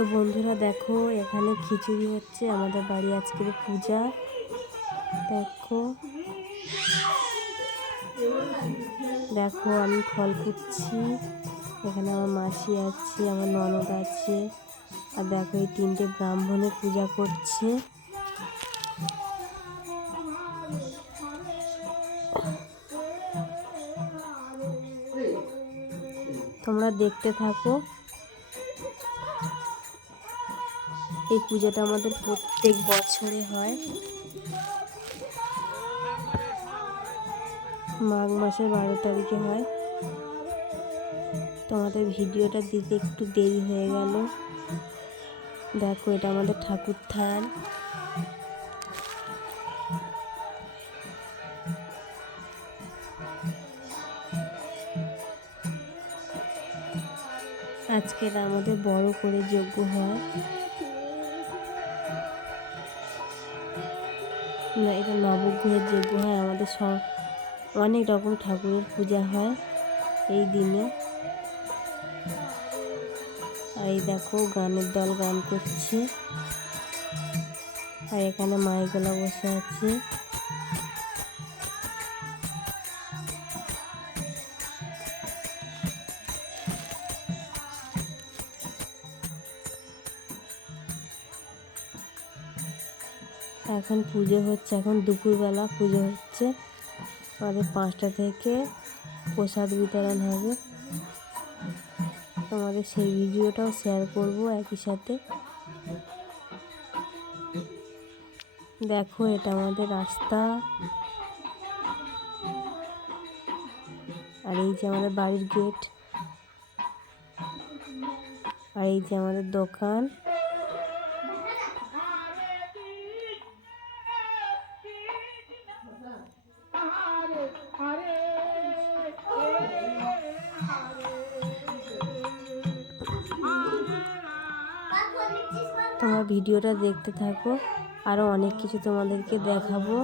তো বন্ধুরা দেখো, এখানে খিচুড়ি হচ্ছে, আমাদের বাড়ি আজকের পূজা। দেখো। দেখো, আমি ফল কুচ্ছি এখানে আমার মাসি আছে, আমার ননদ আছে। আর দেখো, এই তিনটে ব্রাহ্মণে পূজা করছে। তোমরা দেখতে থাকো। এই পুজোটা আমাদের প্রত্যেক বছরে হয়। মাঘ মাসের বারো তারিখে হয়। তোমাদের ভিডিওটা দিতে একটু দেরি হয়ে গেল। দেখো, এটা আমাদের ঠাকুর থান। আজকের আমাদের বড় করে যজ্ঞ হয়। এটা নবগ্রহের যজ্ঞ হয়, আমাদের সব অনেক রকম ঠাকুরের পূজা হয় এই দিনে। আর এই দেখো, গানের দল গান করছে। আর এখানে মাইগলা বসে আছে। এখন পুজো হচ্ছে, এখন দুপুরবেলা পুজো হচ্ছে। আমাদের পাঁচটা থেকে প্রসাদ বিতরণ হবে। তোমাদের সেই ভিডিওটাও শেয়ার করব একই সাথে। দেখো, এটা আমাদের রাস্তা। আর এই যে আমাদের বাড়ির গেট আর এই যে আমাদের দোকান। তোমার ভিডিওটা দেখতে থাকো। আরও অনেক কিছু তোমাদেরকে দেখাবো।